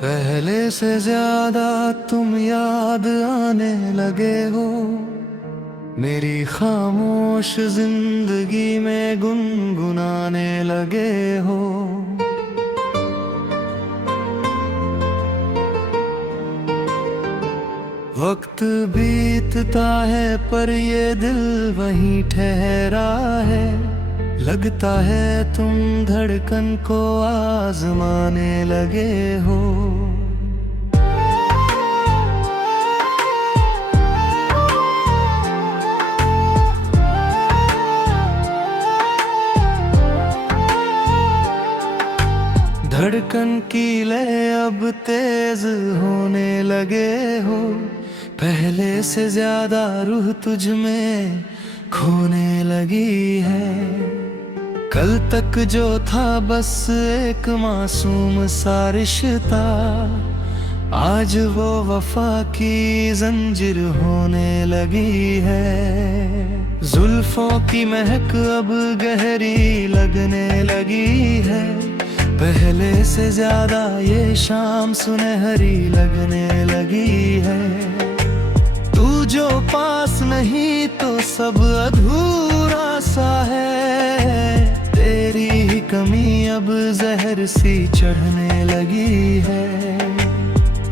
पहले से ज्यादा तुम याद आने लगे हो, मेरी खामोश जिंदगी में गुनगुनाने लगे हो। वक्त बीतता है पर ये दिल वहीं ठहरा है, लगता है तुम धड़कन को आजमाने लगे हो। धड़कन की लय अब तेज होने लगे हो, पहले से ज्यादा रूह तुझ में खोने लगी है। कल तक जो था बस एक मासूम सा रिश्ता, आज वो वफा की जंजीर होने लगी है। जुल्फों की महक अब गहरी लगने लगी है, पहले से ज्यादा ये शाम सुनहरी लगने लगी है। तू जो पास नहीं तो सब अधूरा सा है, तेरी ही कमी अब जहर सी चढ़ने लगी है।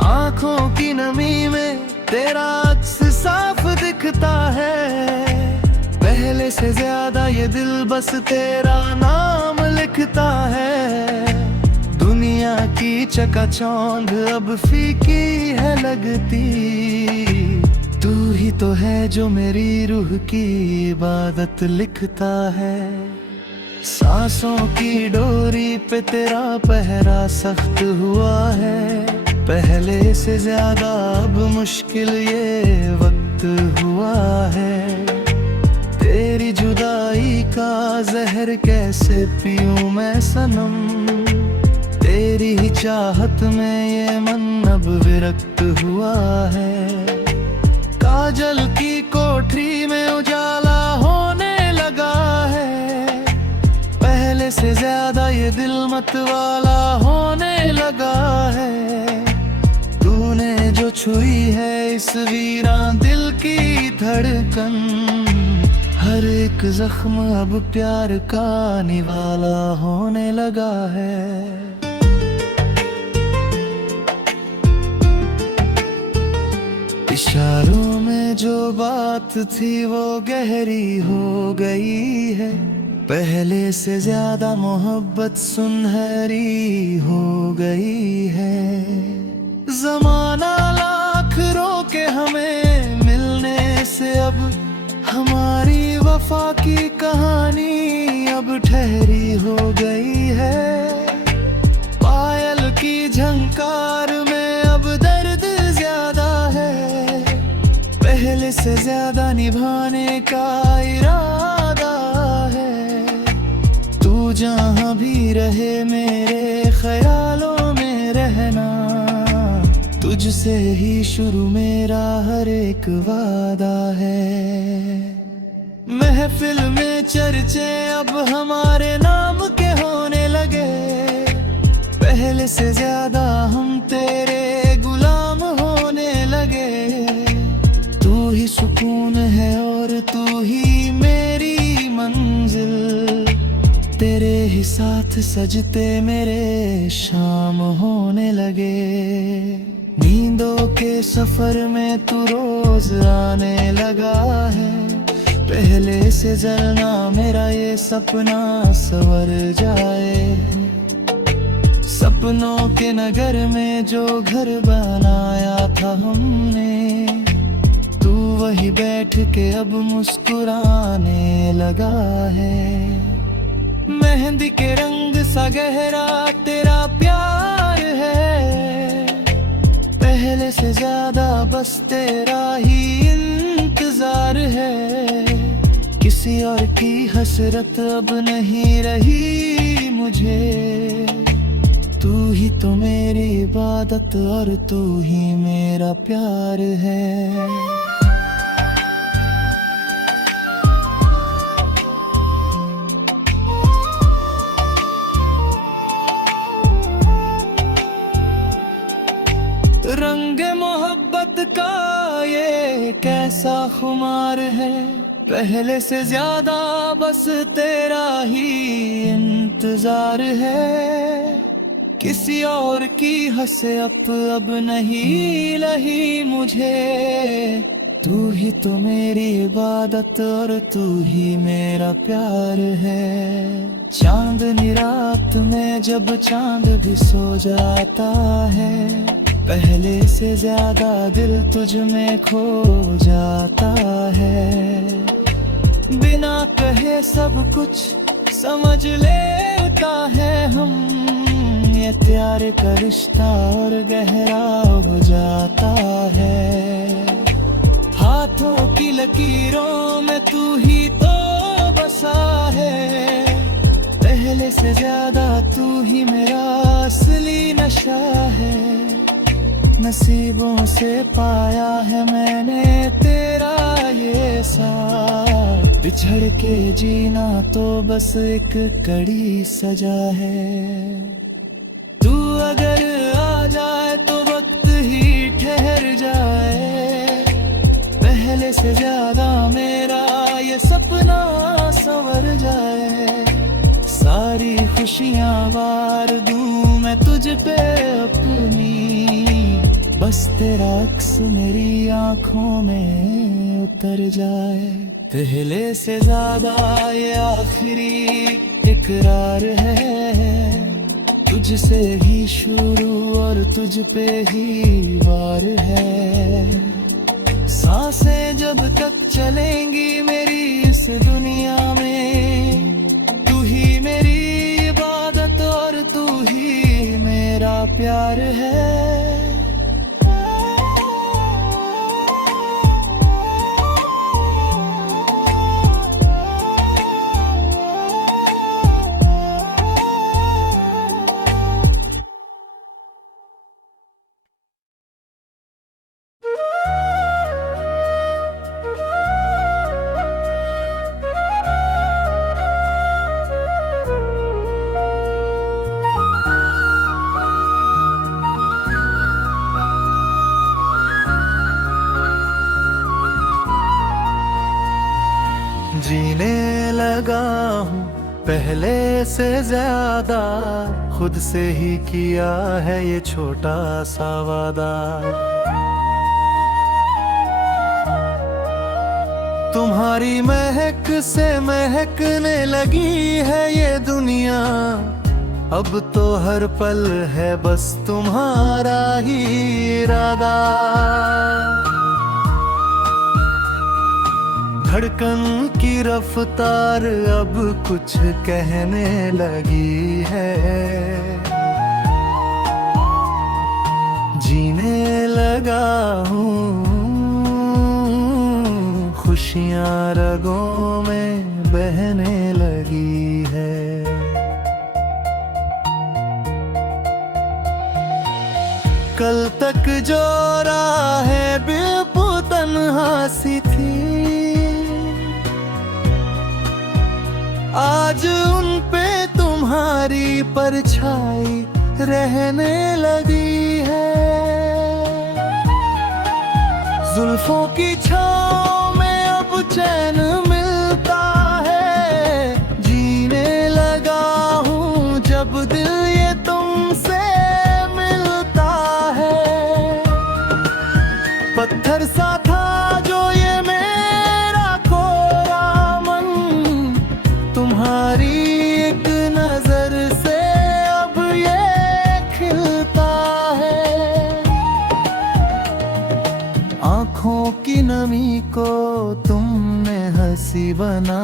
आँखों की नमी में तेरा अक्स साफ दिखता है, पहले से ज्यादा ये दिल बस तेरा नाम लिखता है। दुनिया की चकाचौंध अब फीकी है लगती, तू ही तो है जो मेरी रूह की इबादत लिखता है। सांसों की डोरी पे तेरा पहरा सख्त हुआ है, पहले से ज्यादा अब मुश्किल ये वक्त हुआ है। तेरी जुदाई का जहर कैसे पीऊं मैं सनम, तेरी ही चाहत में ये मन अब विरक्त हुआ है। काजल की कोठरी में उजाला होने लगा है, पहले से ज्यादा ये दिल मत वाला होने लगा है। तूने जो छुई है इस वीरान दिल की धड़कन, हर एक जख्म अब प्यार का निवाला होने लगा है। इशारों में जो बात थी वो गहरी हो गई है, पहले से ज्यादा मोहब्बत सुनहरी हो गई है। जमाना लाख रोके हमें मिलने से, अब हमारी वफा की कहानी अब ठहरी हो गई है। पायल की झंकार में अब दर्द ज्यादा है, पहले से ज्यादा निभाने का इरादा है। तू जहाँ भी रहे मेरे ख्यालों में रहना, तुझसे ही शुरू मेरा हर एक वादा है। महफिल में चर्चे अब हमारे नाम के होने लगे, पहले से ज्यादा हम तेरे गुलाम होने लगे। तू ही सुकून है और तू ही मेरी मंजिल, तेरे ही साथ सजते मेरे शाम होने लगे। नींदों के सफर में तू रोज आने लगा है, पहले से जलना मेरा ये सपना सवर जाए। सपनों के नगर में जो घर बनाया था हमने, तू वही बैठ के अब मुस्कुराने लगा है। मेहंदी के रंग सा गहरा तेरा प्यार है, पहले से ज्यादा बस तेरा ही इंतजार है। किसी और की हसरत अब नहीं रही मुझे, तू ही तो मेरी इबादत और तू ही मेरा प्यार है। कैसा खुमार है, पहले से ज्यादा बस तेरा ही इंतजार है। किसी और की हसरत अब नहीं लही मुझे, तू ही तो मेरी इबादत और तू ही मेरा प्यार है। चांदनी रात में जब चांद भी सो जाता है, पहले से ज्यादा दिल तुझ में खो जाता है। बिना कहे सब कुछ समझ लेता है हम, ये प्यार का रिश्ता और गहरा हो जाता है। हाथों की लकीरों में तू ही तो बसा है, पहले से ज्यादा तू ही मेरा असली नशा है। नसीबों से पाया है मैंने तेरा ये साथ, बिछड़ के जीना तो बस एक कड़ी सजा है। तू अगर आ जाए तो वक्त ही ठहर जाए, पहले से ज्यादा मेरा ये सपना संवर जाए। सारी खुशियां वार दूं मैं तुझ पे अपनी, बस तेरा अक्स मेरी आंखों में उतर जाए। पहले से ज्यादा ये आखिरी इकरार है, तुझसे ही शुरू और तुझ पे ही वार है। सांसें जब तक चलेंगी मेरी इस दुनिया में, तू ही मेरी इबादत और तू ही मेरा प्यार है। जीने लगा हूँ पहले से ज्यादा, खुद से ही किया है ये छोटा सा वादा। तुम्हारी महक से महकने लगी है ये दुनिया, अब तो हर पल है बस तुम्हारा ही इरादा। धड़कन की रफ्तार अब कुछ कहने लगी है, जीने लगा हूँ खुशियाँ रगों में बहने लगी है। कल तक जो राहें बेपू तन्हा सी थी, आज उन पे तुम्हारी परछाई रहने लगी है। जुल्फों की छाँव में अब चैन मिलता है, जीने लगा हूँ जब दिल ये तुमसे मिलता है। पत्थर सा था जो ये मेरा कोरा मन, तुम्हारी एक नजर से अब ये खिलता है। आँखों की नमी को तुमने हंसी बना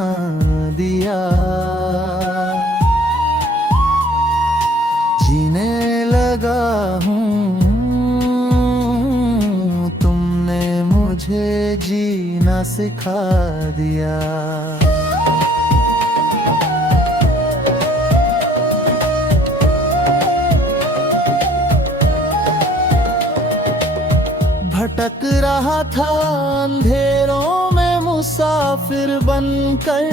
दिया, जीने लगा हूँ तुमने मुझे जीना सिखा दिया। भटक रहा था अंधेरों में मुसाफिर बनकर,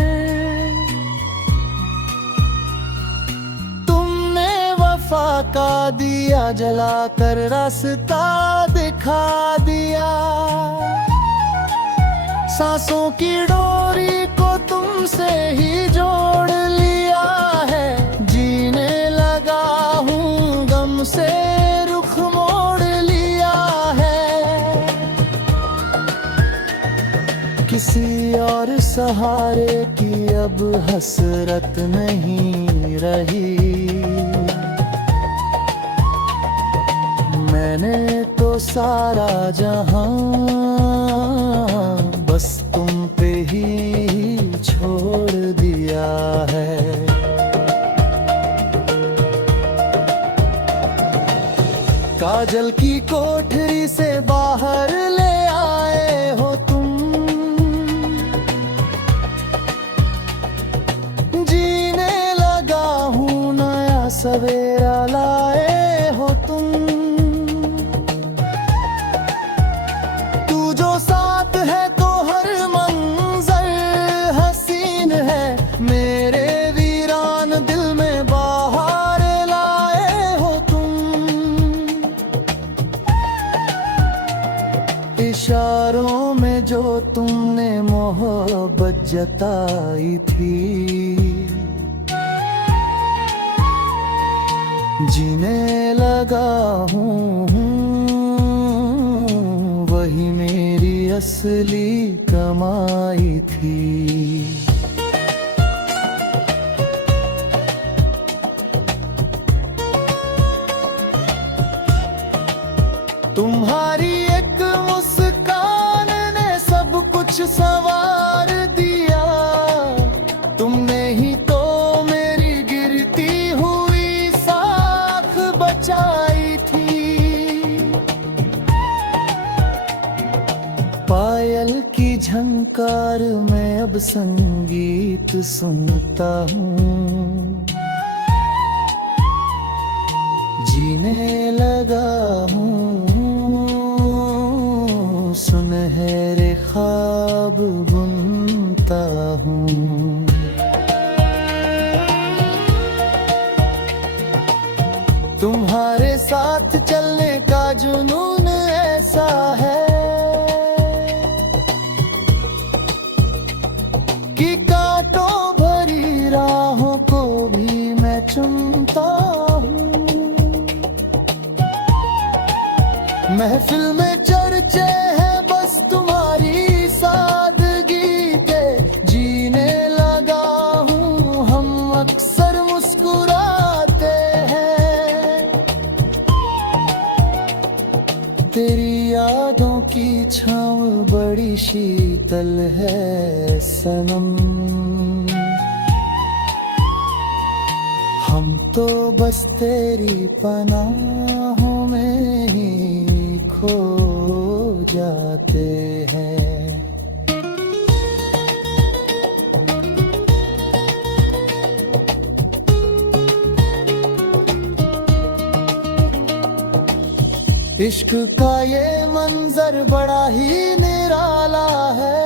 तुमने वफा का दिया जलाकर रास्ता दिखा दिया। सांसों की डोरी को तुमसे ही जोड़ लिया है, जीने लगा हूँ गम से रुख मोड़ लिया है। किसी और सहारे की अब हसरत नहीं रही, मैंने तो सारा जहां बस तुम पे ही छोड़ दिया है। काजल की कोठरी से बाहर ले आए हो तुम, जीने लगा हूँ नया सवेरा लाए हो तुम। तू जो साथ है तो हर मंजर हसीन है, मेरे वीरान दिल में बाहर लाए हो तुम। इशारों में जो तुमने मोहब्बत जताई थी, जीने लगा हूँ वही मेरी असली कमाई थी। तुम्हारी एक मुस्कान ने सब कुछ संवार दिया, तुमने ही तो मेरी गिरती हुई साख बचाई थी। पायल की झंकार में अब संगीत सुनता हूँ, जीने लगा हूँ सुनहरे ख्वाब बुनता हूँ। तुम्हारे साथ चलने का जुनून ऐसा है कि कांटों भरी राहों को भी मैं चुनता हूँ। महफिल में चर्चे हैं बस तुम्हारी सादगी के, जीने लगा हूँ हम अक्सर मुस्कुराते हैं। तेरी यादों की छाँव बड़ी शीतल है सनम, हम तो बस तेरी पनाहों में ही खो जाते हैं। इश्क का ये मंजर बड़ा ही निराला है,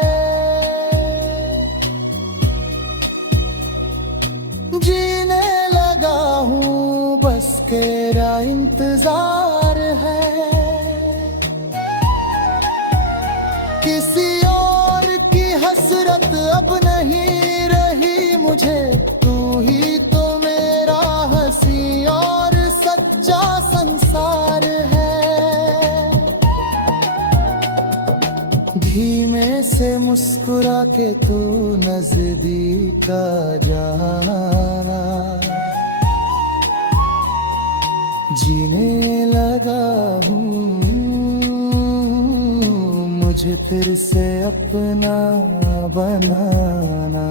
जीने लगा हूँ बस तेरा इंतजार है। किसी और की हसरत अब नहीं रही मुझे, तू ही तो मेरा हंसी और सच्चा संसार है। धीमे से मुस्कुरा के तू नजदीक आ जाना, जीने लगा हूँ मुझे फिर से अपना बनाना।